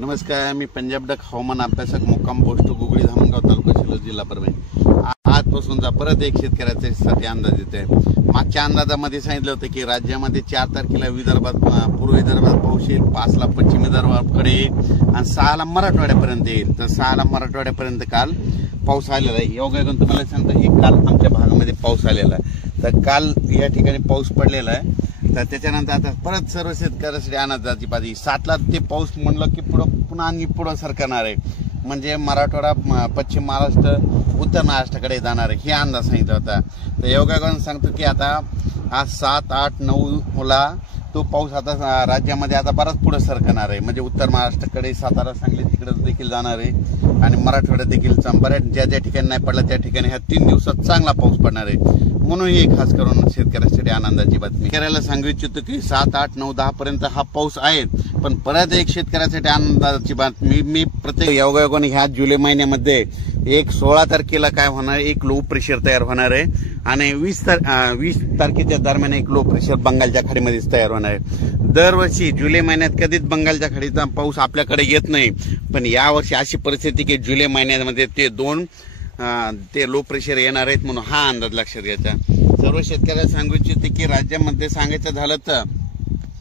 नमस्कार, मी पंजाब डक हवामान अभ्यासक मुक्काम पोस्ट गुगळी धामणगाव तालुका शिल्लोळ जिल्हा परभणी। आजपासूनचा परत एक शेतकऱ्यासाठी अंदाज येत आहे। मागच्या अंदाजामध्ये सांगितलं होतं की राज्यामध्ये 4 तारखेला विदर्भात पूर्व विदर्भात पाऊस येईल, 5 ला पश्चिम विदर्भाकडे येईल आणि 6 ला मराठवाड्यापर्यंत येईल। तर 6 ला मराठवाड्यापर्यंत काल पाऊस आलेला आहे। योगायोगाने तुम्हाला सांगतो की काल आमच्या भागामध्ये पाऊस आलेला आहे। तर काल या ठिकाणी पाऊस पडलेला आहे। तर त्याच्यानंतर आता परत सर्व शेतकऱ्यांसाठी अंदाजाची बाजी 7 ला ते पाऊस म्हणलं की पुन्हा आणि पुढे सरकणार आहे, म्हणजे मराठवाडा, पश्चिम महाराष्ट्र, उत्तर महाराष्ट्राकडे जाणार आहे, हे अंदाज सांगितला होता। तर योगायोगाने सांगतो की आता आज 7, 8, 9 ला तो पाऊस आता राज्यामध्ये आता बराच पुढे सरकणार आहे, म्हणजे उत्तर महाराष्ट्राकडे, सातारा, सांगली तिकडे देखील जाणार आहे आणि मराठवाड्यात देखील बऱ्याच ज्या ठिकाणी नाही पडला त्या ठिकाणी ह्या 3 दिवसात चांगला पाऊस पडणार आहे। म्हणून ही खास करून शेतकऱ्यांसाठी आनंदाची बातमी। शेतकऱ्याला सांगू इच्छितो की 7, 8, 9, 10 पर्यंत हा पाऊस आहे, पण परत एक शेतकऱ्यासाठी आनंदाची बातमी। मी प्रत्येक योगायोगाने ह्या जुलै महिन्यामध्ये 16 तारखेला काय होणार, एक लो प्रेशर तयार होणार आहे आणि 20 तारखेच्या दरम्यान एक लो प्रेशर बंगालच्या खाडीमध्ये तयार होणार आहे। दरवर्षी जुलै महिन्यात कधीच बंगालच्या खाडीचा पाऊस आपल्याकडे येत नाही, पण यावर्षी अशी परिस्थिती की जुलै महिन्यामध्ये ते लो प्रेशर येणार आहेत, म्हणून हा अंदाज लक्षात घ्यायचा। सर्व शेतकऱ्याला सांगू इच्छिते की राज्यामध्ये सांगायचं झालं तर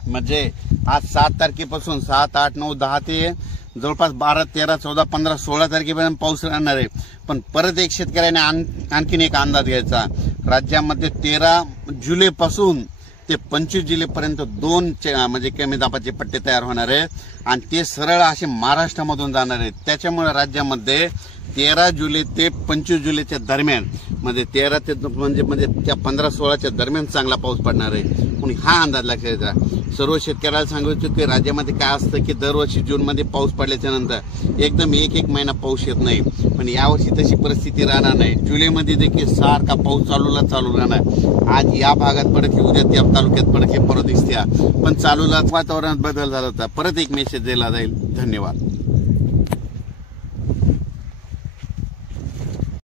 म्हणजे आज 7 तारखेपासून 7, 8, 9, 10 ते जवळपास 12, 13, 14, 15, 16 तारखेपर्यंत पाऊस राहणार आहे। पण परत एक शेतकऱ्याने आणखीन एक अंदाज घ्यायचा। राज्यामध्ये 13 जुलैपासून ते 25 जुलैपर्यंत 2 म्हणजे कमी दाबाचे पट्टे तयार होणार आहेत आणि ते सरळ असे महाराष्ट्रामधून जाणार आहेत। त्याच्यामुळे राज्यामध्ये 13 जुलै ते 25 जुलैच्या दरम्यान म्हणजे 13 ते म्हणजे त्या 15-16च्या दरम्यान चांगला पाऊस पडणार आहे, म्हणून हा अंदाज लक्षात घ्यायचा। सर्व शेतकऱ्याला सांगायचं की राज्यामध्ये काय असतं की दरवर्षी जूनमध्ये पाऊस पडल्याच्या नंतर एकदम एक महिना पाऊस येत नाही, पण यावर्षी तशी परिस्थिती राहणार नाही। जुलैमध्ये देखील सारखा पाऊस चालू राहणार। आज या भागात पडत की उद्या त्या तालुक्यात पडत हे परत दिसत्या, पण चालूला वातावरणात बदल झाला होता। परत एक मेसेज दिला जाईल। धन्यवाद।